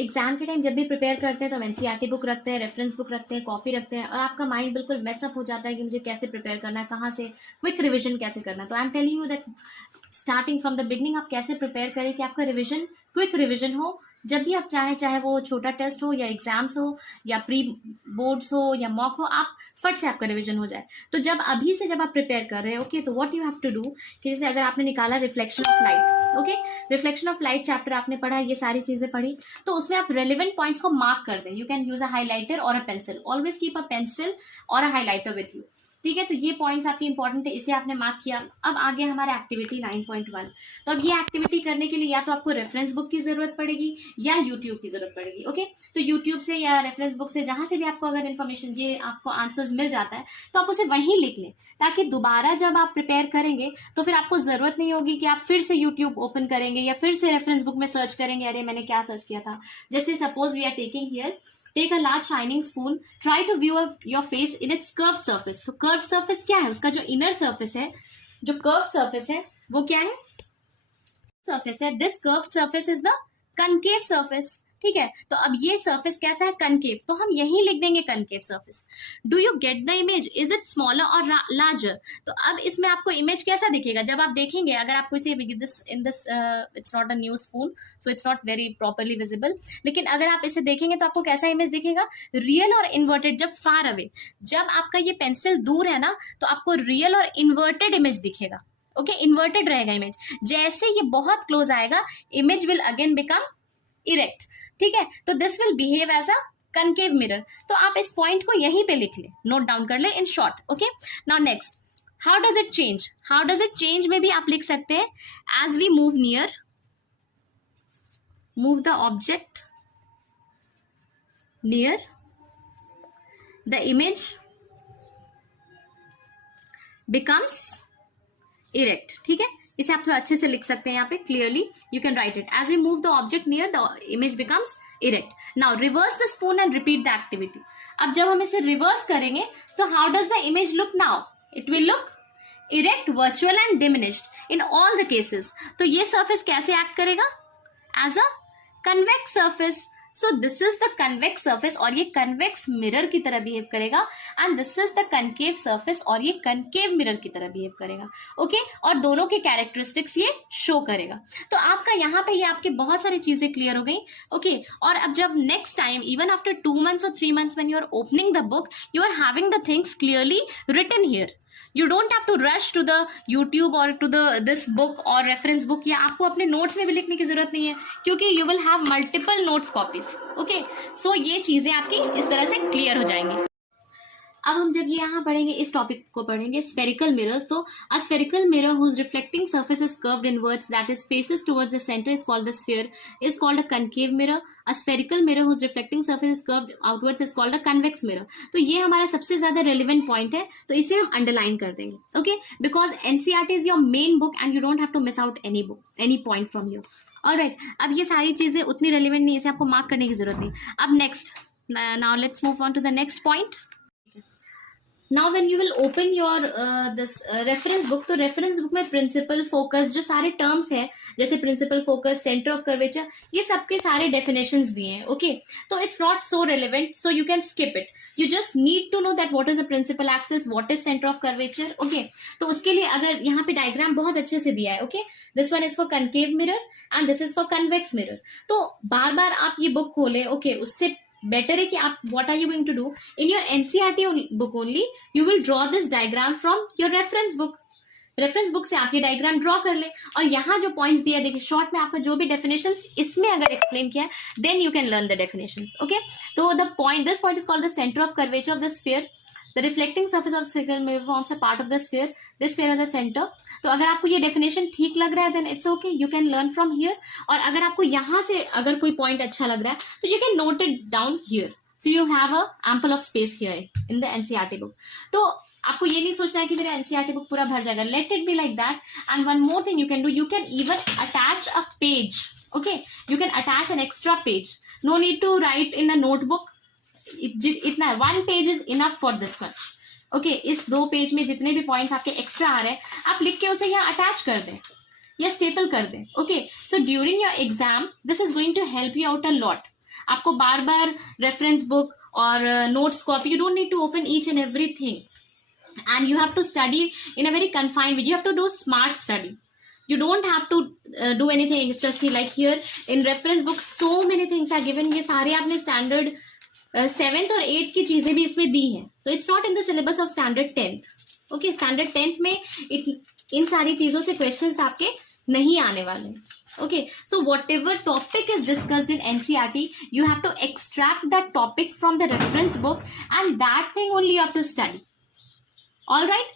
Exam के time जब भी प्रिपेयर करते हैं तो हम एनसीईआरटी बुक रखते हैं, रेफरेंस बुक रखते हैं, कॉपी रखते हैं, और आपका माइंड बिल्कुल मेसअप हो जाता है कि मुझे कैसे प्रिपेयर करना है, कहाँ से क्विक रिविजन कैसे करना है। तो I am telling you that starting from the beginning आप कैसे प्रिपेयर करें कि आपका रिविजन क्विक रिविजन हो, जब भी आप चाहे वो छोटा टेस्ट हो या एग्जाम्स हो या प्री बोर्ड्स हो या मॉक हो, आप फट से आपका रिविजन हो जाए। तो जब अभी से जब आप प्रिपेयर कर रहे हो, ओके, तो what you have to do कि जैसे अगर आपने निकाला reflection of light, okay, reflection of light chapter आपने पढ़ा, ये सारी चीजें पढ़ी, तो उसमें आप रेलिवेंट पॉइंट्स को मार्क कर दें। You can use a highlighter और a pencil, always keep a pencil और अ हाईलाइटर विथ यू, ठीक है। तो ये पॉइंट्स आपके इंपॉर्टेंट है, इसे आपने मार्क किया। अब आगे हमारा एक्टिविटी 9.1। तो अब ये एक्टिविटी करने के लिए या तो आपको रेफरेंस बुक की जरूरत पड़ेगी या यूट्यूब की जरूरत पड़ेगी, ओके। तो यूट्यूब से या रेफरेंस बुक से जहां से भी आपको अगर इन्फॉर्मेशन, ये आपको आंसर्स मिल जाता है, तो आप उसे वहीं लिख लें, ताकि दोबारा जब आप प्रिपेयर करेंगे तो फिर आपको जरूरत नहीं होगी कि आप फिर से यूट्यूब ओपन करेंगे या फिर से रेफरेंस बुक में सर्च करेंगे, अरे मैंने क्या सर्च किया था। जैसे suppose we are taking here, take a large shining spoon, try to view your face in its curved surface. तो कर्व्ड सर्फेस क्या है, उसका जो इनर सर्फेस है, जो कर्व्ड सर्फेस है वो क्या है, सर्फेस है। This curved surface is the concave surface, ठीक है। तो अब ये सर्फेस कैसा है, कनकेव, तो हम यही लिख देंगे concave surface. Do you get the image, is it smaller और लार्जर। तो अब इसमें आपको इमेज कैसा दिखेगा जब आप देखेंगे, अगर आपको इसे this in this, it's not a new spoon so it's not very properly visible, लेकिन अगर आप इसे देखेंगे तो आपको कैसा इमेज दिखेगा, रियल और इन्वर्टेड। जब फार अवे, जब आपका ये पेंसिल दूर है ना, तो आपको रियल और इन्वर्टेड इमेज दिखेगा, ओके, इन्वर्टेड रहेगा इमेज। जैसे ये बहुत क्लोज आएगा, image will again become erect, ठीक है। तो this will behave as a concave mirror. तो आप इस पॉइंट को यहीं पे लिख ले, नोट डाउन कर ले in short, okay. Now next, how does it change, how does it change में भी आप लिख सकते हैं, as we move near, move the object near the image becomes erect, ठीक है। इसे आप थोड़ा अच्छे से लिख सकते हैं यहाँ पे clearly, you can write it, as we move the object near the image becomes erect. Now reverse the spoon and repeat the activity. अब जब हम इसे रिवर्स करेंगे तो how does the image look now, it will look erect, virtual and diminished in all the cases. तो ये surface कैसे act करेगा, as a convex surface. So this is the convex surface, और ये कन्वेक्स मिरर की तरह behave करेगा, and this is the concave surface, और ये कनकेव मिरर की तरह बिहेव करेगा, ओके। और दोनों के कैरेक्टरिस्टिक्स ये शो करेगा। तो आपका यहाँ पे ये आपकी बहुत सारी चीजें क्लियर हो गई, ओके। और अब जब next time, even after 2 months or 3 months when you are opening the book, you are having the things clearly written here. You don't have to rush to the YouTube or to the this book or reference book, या आपको अपने notes में भी लिखने की जरूरत नहीं है, क्योंकि you will have multiple notes copies, okay. So ये चीजें आपकी इस तरह से क्लियर हो जाएंगी। अब हम जब ये यहाँ पढ़ेंगे, इस टॉपिक को पढ़ेंगे, स्फेरिकल मिरर्स। तो a spherical mirror whose reflecting surface is curved inwards, that is faces towards the center, is called the sphere, is called a concave mirror. A spherical mirror whose reflecting surface is curved outwards is called a convex mirror. तो ये हमारा सबसे ज्यादा relevant point है, तो इसे हम underline कर देंगे, okay, because NCERT is your main book and you don't have to miss out any book, any point from you, alright. अब ये सारी चीजें उतनी रेलिवेंट नहीं, इसे आपको मार्क करने की जरूरत नहीं। अब next, now let's move on to the next point. Now when you will open your this reference book, तो reference book में principal focus जो सारे terms है, जैसे principal focus, center of curvature, ये सबके सारे definitions दिए हैं, okay. तो it's not so relevant, so you can skip it. You just need to know that what is the principal axis, what is center of curvature, okay. तो उसके लिए अगर यहाँ पे diagram बहुत अच्छे से दिया है, okay. This one is for concave mirror and this is for convex mirror. तो बार बार आप ये book खोले, okay, उससे बेटर है कि आप what are you going to do in your NCERT book only, you will draw this diagram from your reference book. Reference book से आप ये डायग्राम ड्रॉ कर ले, और यहाँ जो पॉइंट्स दिया देखिए शॉर्ट में, आपका जो भी डेफिनेशंस इसमें अगर एक्सप्लेन किया है then you can learn the definitions, okay. तो the point, this point is called the centre of curvature of the sphere, the reflecting surface of sphere में forms a part of the sphere, this sphere as a centre. तो अगर आपको ये definition ठीक लग रहा है then it's okay, you can learn from here. और अगर आपको यहाँ से अगर कोई पॉइंट अच्छा लग रहा है तो you can note it down here, so you have a ample of space here in the NCERT book. तो आपको ये नहीं सोचना है कि मेरा एनसीईआरटी बुक पूरा भर जाएगा, let it be like that. And one more thing you can do, you can even attach a page, okay, you can attach an extra page, no need to write in a notebook, इतना है, 1 page is enough for this one, okay. इस 2 page में जितने भी points आपके extra आ रहे हैं आप लिख के उसे यहाँ अटैच कर दें या स्टेपल कर दें, okay. So during your exam this is going to help you out a lot, आपको बार बार रेफरेंस बुक और notes copy, you don't need to open each and everything, and you have to study in a very confined way. You have to do smart study. You don't have to do anything extra. See, like here in reference book so many things are given. ये सारे आपने standard 7th और 8th की चीजें भी इसमें दी हैं, तो it's not in the syllabus of standard 10th. Okay, standard 10th में इन सारी चीजों से questions आपके नहीं आने वाले. Okay, so whatever topic is discussed in NCERT, you have to extract that topic from the reference book, and that thing only you have to study. All right.